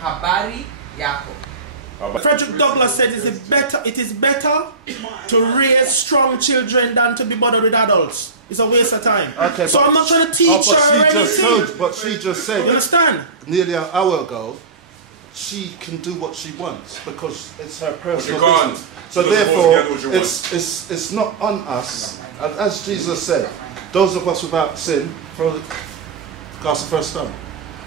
habari yako. Frederick Douglass said it is better to raise strong children than to be bothered with adults. It's a waste of time. Okay, so I'm not trying to teach her anything. But she just said, you understand? Nearly an hour ago, she can do what she wants because it's her personal business. So therefore, it's not on us. As Jesus said, those of us without sin, cast the first stone.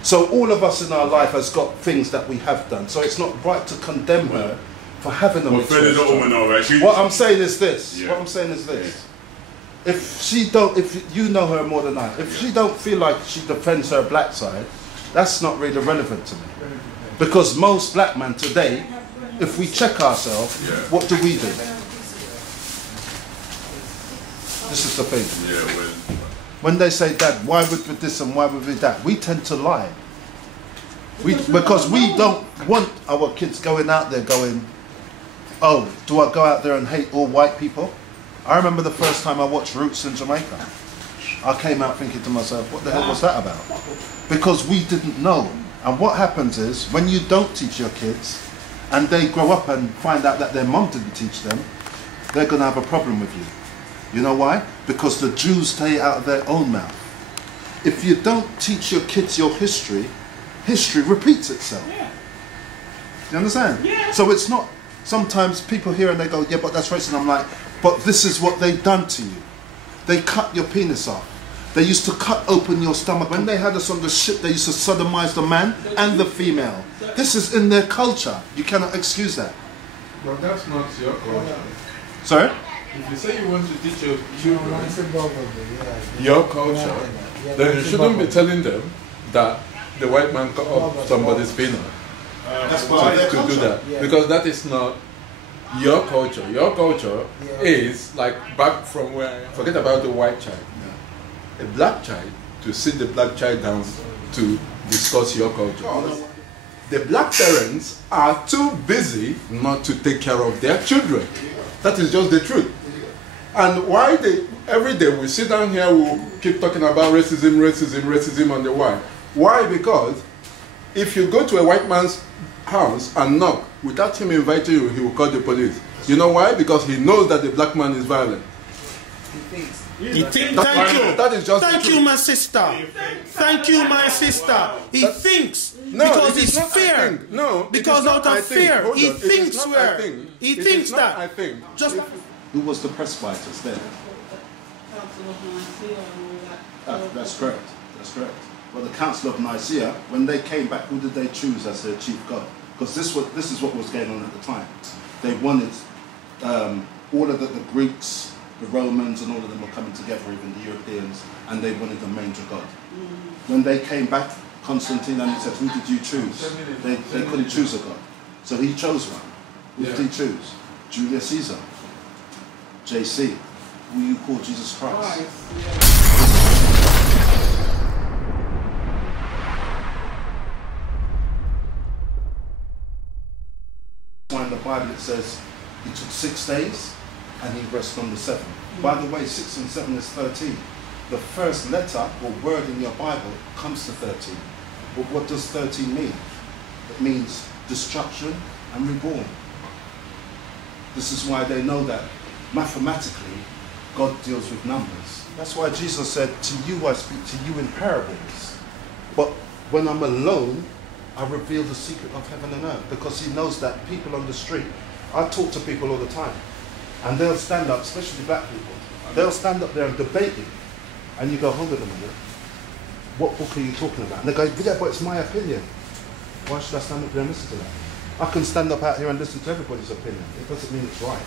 So all of us in our life has got things that we have done. So it's not right to condemn her for having a mixed race child. What I'm saying is this. Yeah. What I'm saying is this. If you know her more than I, if she don't feel like she defends her black side, that's not really relevant to me. Because most black men today, if we check ourselves, what do we do? This is the thing. When they say, Dad, why would we this and why would we that? We tend to lie. Because we don't want our kids going out there going, oh, do I go out there and hate all white people? I remember the first time I watched Roots in Jamaica. I came out thinking to myself, what the hell was that about? Because we didn't know. And what happens is, when you don't teach your kids, and they grow up and find out that their mum didn't teach them, they're going to have a problem with you. You know why? Because the Jews say it out of their own mouth. If you don't teach your kids your history, history repeats itself. Yeah. You understand? Yeah. So it's not, sometimes people hear and they go, yeah, but that's racist. And I'm like, but this is what they've done to you. They cut your penis off. They used to cut open your stomach. When they had us on the ship, they used to sodomize the man and the female. This is in their culture. You cannot excuse that. But that's not your culture. Sorry? If you say you want to teach your children your culture, then you shouldn't be telling them that the white man cut off somebody's penis. That's why to do that. Because that is not your culture. Your culture is like back from where, forget about the white child. A black child, to sit the black child down to discuss your culture. The black parents are too busy not to take care of their children. That is just the truth. And why every day we sit down here, we'll keep talking about racism, racism, racism on the why. Why? Because if you go to a white man's house and knock, without him inviting you, he will call the police. You know why? Because he knows that the black man is violent. Thank you. That is just Thank you, my sister. Thank you, my sister. He thinks because it's fear. No, because out of fear, he thinks where. He thinks that. I think. Just. Who was the presbyters then? That's correct. That's correct. Well, the Council of Nicaea, when they came back, who did they choose as their chief god? Because this is what was going on at the time. They wanted all of the Greeks, the Romans, and all of them were coming together, even the Europeans, and they wanted a major god. When they came back, Constantine, and he said, who did you choose? They couldn't choose a god. So he chose one. Who did he choose? Julius Caesar. JC, who you call Jesus Christ. In the Bible it says he took 6 days and he rested on the 7th. By the way, 6 and 7 is 13. The first letter or word in your Bible comes to 13. But what does 13 mean? It means destruction and reborn. This is why they know that mathematically God deals with numbers. That's why Jesus said, to you I speak to you in parables. But when I'm alone, I reveal the secret of heaven and earth, because he knows that people on the street, I talk to people all the time, and they'll stand up, especially black people, they'll stand up there and debate you, and you go, hold on a minute, what book are you talking about? And they go, yeah, but it's my opinion. Why should I stand up there and listen to that? I can stand up out here and listen to everybody's opinion. It doesn't mean it's right.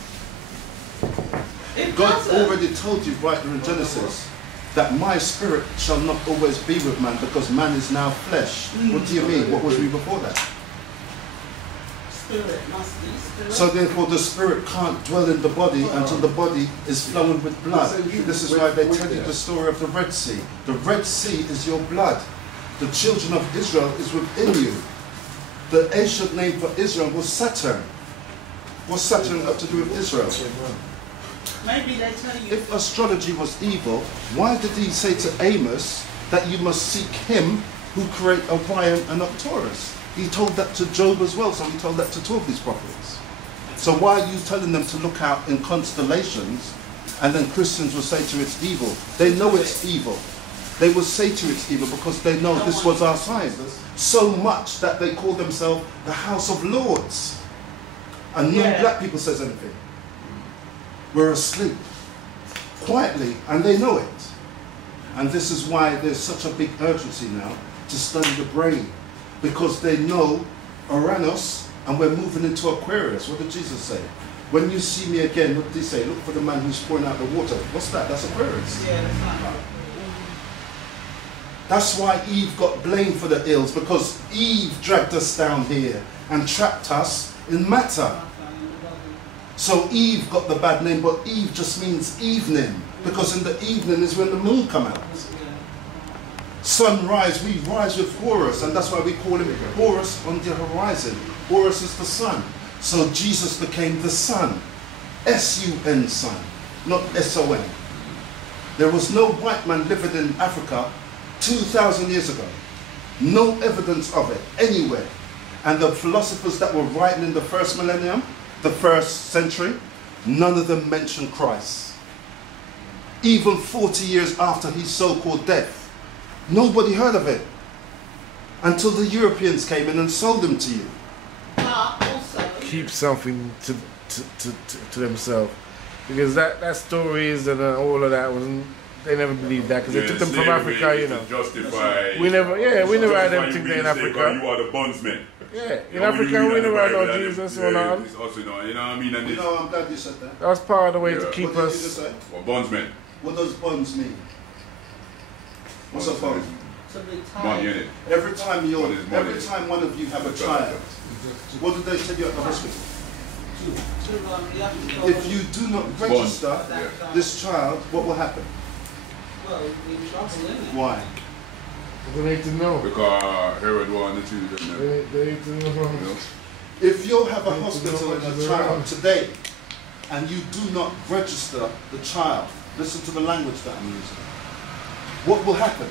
God already told you right there in Genesis that my spirit shall not always be with man, because man is now flesh. What do you mean? What was we before that? Spirit must be spirit. So therefore the spirit can't dwell in the body until the body is flowing with blood. This is why they tell you the story of the Red Sea. The Red Sea is your blood. The children of Israel is within you. The ancient name for Israel was Saturn. What's Saturn got to do with Israel? Maybe they tell you. If astrology was evil, why did he say to Amos that you must seek him who created Orion and Arcturus? He told that to Job as well, so he told that to 2 of these prophets. So why are you telling them to look out in constellations, and then Christians will say to it's evil? They know it's evil. They will say to it's evil because they know this was our sign. So much that they call themselves the House of Lords. And no black people says anything. We're asleep. Quietly, and they know it. And this is why there's such a big urgency now to study the brain. Because they know Uranus, and we're moving into Aquarius. What did Jesus say? When you see me again, what did he say? Look for the man who's pouring out the water. What's that? That's Aquarius. Yeah, that's not. That's why Eve got blamed for the ills, because Eve dragged us down here and trapped us in matter. So Eve got the bad name, but Eve just means evening, because in the evening is when the moon come out. Sunrise, we rise with Horus, and that's why we call him Horus on the horizon. Horus is the sun. So Jesus became the sun. S-U-N, son, not S-O-N. There was no white man living in Africa 2,000 years ago. No evidence of it anywhere. And the philosophers that were writing in the first millennium, the first century, none of them mentioned Christ. Even 40 years after his so-called death, nobody heard of it until the Europeans came in and sold them to you. Also, Keep something to themselves, because that stories and all of that wasn't. They never believed that because they took them from Africa, you know. Justify. We never had everything there in Africa. You are the bondsman. Yeah, in Africa we never had no Jesus or none. It's also, you know what I mean? And You know, I'm glad you said that. That was part of the way to Yeah. keep What did you just us. say? Well, bondsman. What does bonds mean? What's a bond? to retire. Money in it. Every time What is money? every time one of you have a child, what did they tell you at the hospital? You have to go If you do not register that, this child, what will happen? well, in trouble, isn't it? Why? They need to know. Because Herod wanted the children. They need to know. You know? If you have a hospital and a child today, and you do not register the child, listen to the language that I'm using, what will happen?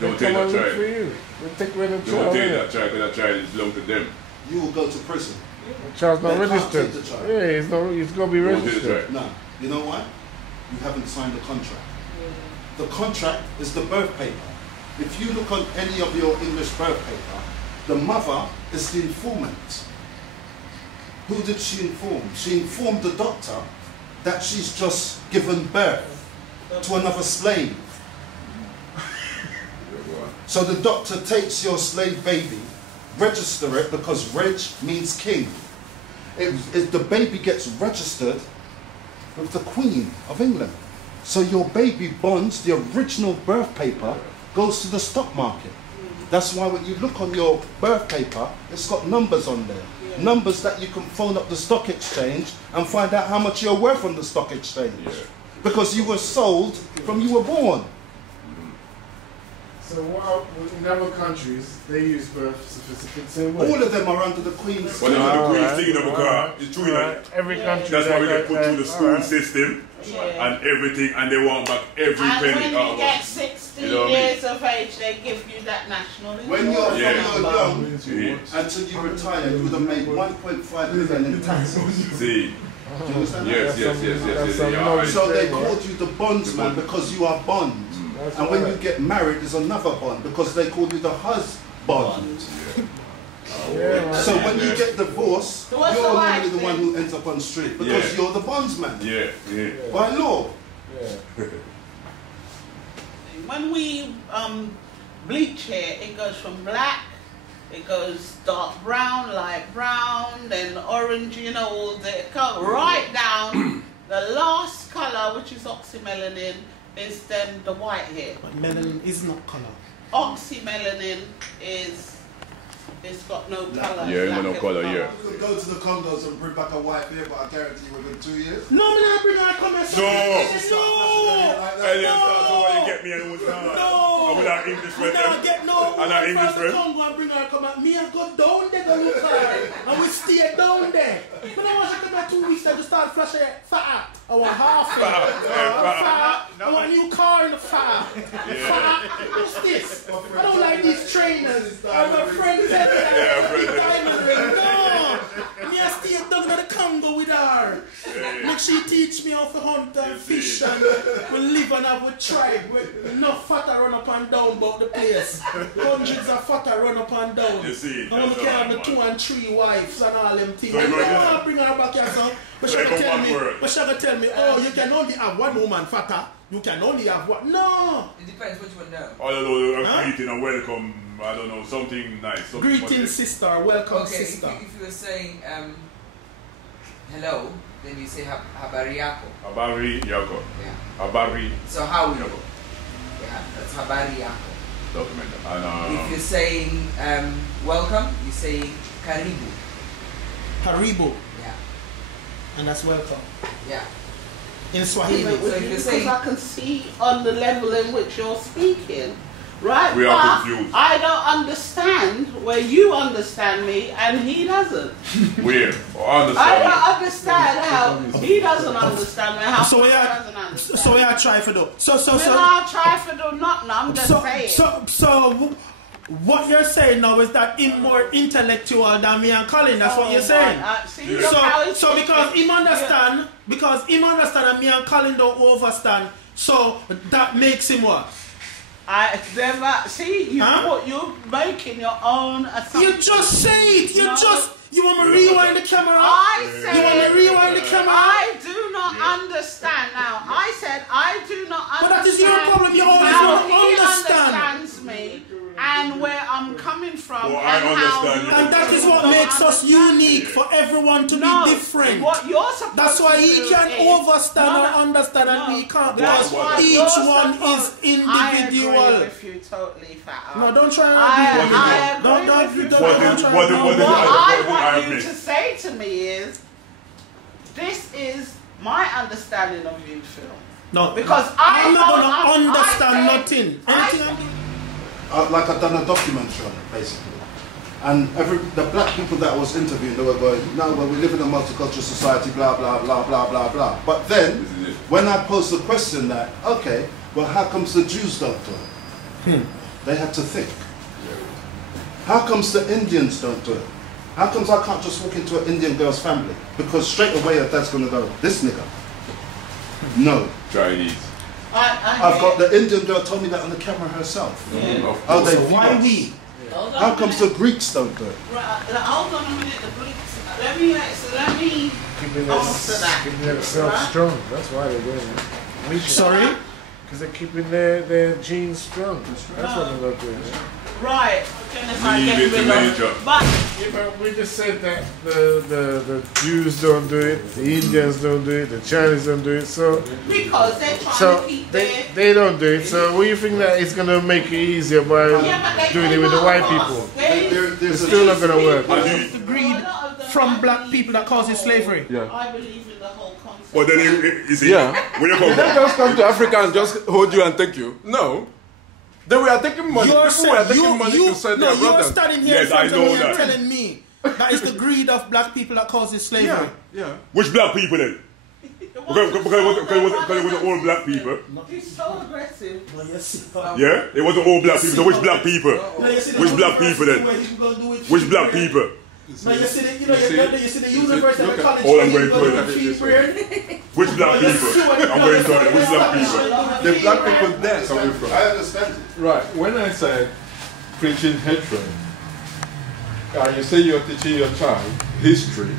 Don't They take come and that look for child. you. They take away the Don't child. take innit? that child because that child is belong to them. You will go to prison. The child's not They can't registered. take the child. Yeah, he's got to be Don't take the registered. child. No. You know why? You haven't signed the contract. The contract is the birth paper. If you look on any of your English birth paper, the mother is the informant. Who did she inform? She informed the doctor that she's just given birth to another slave. So the doctor takes your slave baby, register it, because reg means king. If the baby gets registered with the Queen of England. So your baby bonds, the original birth paper, goes to the stock market. That's why when you look on your birth paper, it's got numbers on there. Numbers that you can phone up the stock exchange and find out how much you're worth on the stock exchange. Yeah. Because you were sold from you were born. So in other countries, they use birth certificates same way. All of them are under the Queen's. Well, they're under the Queen's Alright, thing, you know, because alright, it's true, you know. alright. Every country. That's why we get put through the school alright. system Yeah. and everything, and they want back every And penny when out you of get us. 16 You know what I mean? years of age, they give you that national When you're insurance Yeah. number. young, Yeah. until you retire, you would have made 1.5 million in taxes. See, Do you understand that? yes, yes, yes, yes, yes, yeah, I- So they called you the bondsman because you are bond. That's And when right. you get married, there's another bond because they call you the husband. Yeah, man. So when you get divorced, So what's you're the normally wife the one thing? who ends up on the street because Yeah. you're the bondsman yeah, yeah. by law. Yeah. When we bleach hair, it goes from black, it goes dark brown, light brown, then orange, you know, all the color, right down. The last color, which is oxymelanin, is then the white hair. But melanin is not color. Oxymelanin is, it's got no color. Yeah, it's got no black colour, and yeah. You could go to the condos and bring back a white beard, but I guarantee you within 2 years. No, no, bring her come here. No. No. And then start to why you get me and it was not. No. I would have English We not get no I And that English from the friend? Congo and bring her come at me and go down there, go look her. And we stay down there. But I want you to come back 2 weeks to start flashing fat. I want half it. I want a new car in the fat. What's this? I don't like these trainers. I'm a friend tell me that. No. Me I stay down in the Congo with her. Make she teach me how to hunt and fish and we live and have a tribe with enough fatter run up and down about the place. Hundreds of fatter run up and down. You see, and when we that's can have the all, 2 and 3 wives and all them things. So I you don't know want to bring her back here, son. But she So gonna you tell know me, one word. but she gonna tell me, oh, you can only have one woman fatter. You can only have one. No. It depends which one now. I don't know, Huh? greeting and welcome, I don't know, something nice. Something Greeting positive. sister, welcome Okay, if sister. you were saying hello, then you say habari yako. Habari yako. Yeah. Habari So how are you? yako. Yeah, that's habari yako. Document. And If you're saying welcome, you say karibu. Haribo, Yeah. and that's welcome. Yeah. In Swahili. So if you're Because saying I can see on the level in which you're speaking, right? We are But confused. I don't understand where you understand me and he doesn't. where? I Understand? don't understand how he doesn't understand me. How So we he are, doesn't understand. so we are trying for do. So We're not trying to do nothing. I'm just saying. So what you're saying now is that him more intellectual than me and Colin. That's what you're saying. See, look how he's So because speaking. him understand, and me and Colin don't understand, so that makes him what? I never see you. Huh? You're making your own assumptions. You just say it. No. You want me to rewind the camera? I said. You want me to rewind the camera? I do not understand now. I said I do not understand. But that is your problem. You always how don't he understand. understands me and where I'm coming from. Well, I and how understand you you. And that is what don't makes us understand unique, it. for everyone to No, be different. What you're supposed That's why to he do can is- overstand No, and understand and no, we can't, that's because why each you're one is supposed- I individual. agree with you totally, Fat. No, don't try and I argue with me. agree Don't with you. don't What don't did- try what and did- argue. what did What I I want you miss? to say to me is, this is my understanding of you, Phil. No, Because I I'm not don't- gonna I understand said- nothing. I Anything said- I'm Like I've done a documentary on it, basically. And the black people that I was interviewing, they were going, no, well, we live in a multicultural society, blah, blah, blah, blah, blah, blah. But then, This is it. when I posed the question that, okay, well, how comes the Jews don't do it? They had to think. How comes the Indians don't do it? How comes I can't just walk into an Indian girl's family? Because straight away her dad's going to go, this nigga. No. Chinese. I've got the Indian girl told me that on the camera herself. Of Oh, course. they why view us. we? Hold on How a comes minute. the Greeks don't do it? Right, hold on a minute, the Greeks. Let me Keeping answer that. themselves Right? strong. That's why they're doing it. Sorry? Because they're keeping their genes strong. That's what they're doing. Right, Jennifer, Leave get it to rid of- Major. But Yeah, but we just said that the Jews don't do it, the Indians don't do it, the Chinese don't do it. So because they're trying so to keep they don't do it. So what do you think that it's gonna make it easier by Yeah, but they doing it with the come white out people? of us. They- There's It's a, still not gonna work. The greed from black people that causes slavery. Yeah. I believe in the whole concept. But then you see, Yeah. when you come Did they back, just come to Africa and just hold you and take you? No. They were taking money. You're People were taking money to sell their you're brothers. standing here Yes, in front I of know me and that. telling me that it's the greed of black people that causes slavery. Yeah, yeah. which black people then? Because it wasn't all black people. He's so aggressive. Yeah? It wasn't all black people. So which black people? Which black people then? Which black people? Now you see the, you see the see- universe and look the at- college. All I'm where going you to go it. to free Which black people? I'm going to tell you. Which black people? The black people there coming from. I understand it. Right. When I said preaching hatred, and you say you're teaching your child history,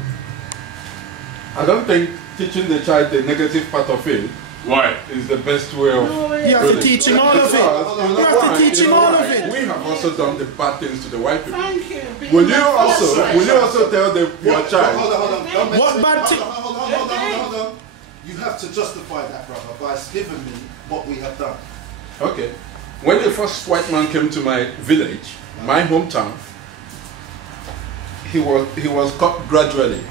I don't think teaching the child the negative part of it Why? is the best way of. You have to teach him all of it. You have to teach him all of it. We have also done the bad things to the white people. Thank you. Will you also tell your Hold child? on. Don't make What sense. bad thing? Hold on. You have to justify that, brother, by giving me what we have done. Okay. When the first white man came to my village, my hometown, he was cut gradually.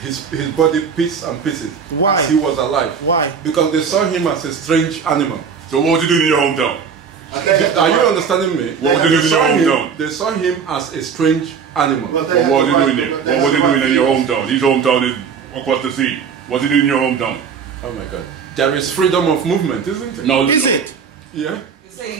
His body piece and pieces. Why? As he was alive. Why? Because they saw him as a strange animal. So what was you doing in your hometown? Are you understanding me? What was he doing in your hometown? They saw him as a strange animal. What was he doing there? What was he doing in your hometown? His hometown is across the sea. What's he doing in your hometown? Oh my God. There is freedom of movement, isn't it? No, Is it? Yeah. You're saying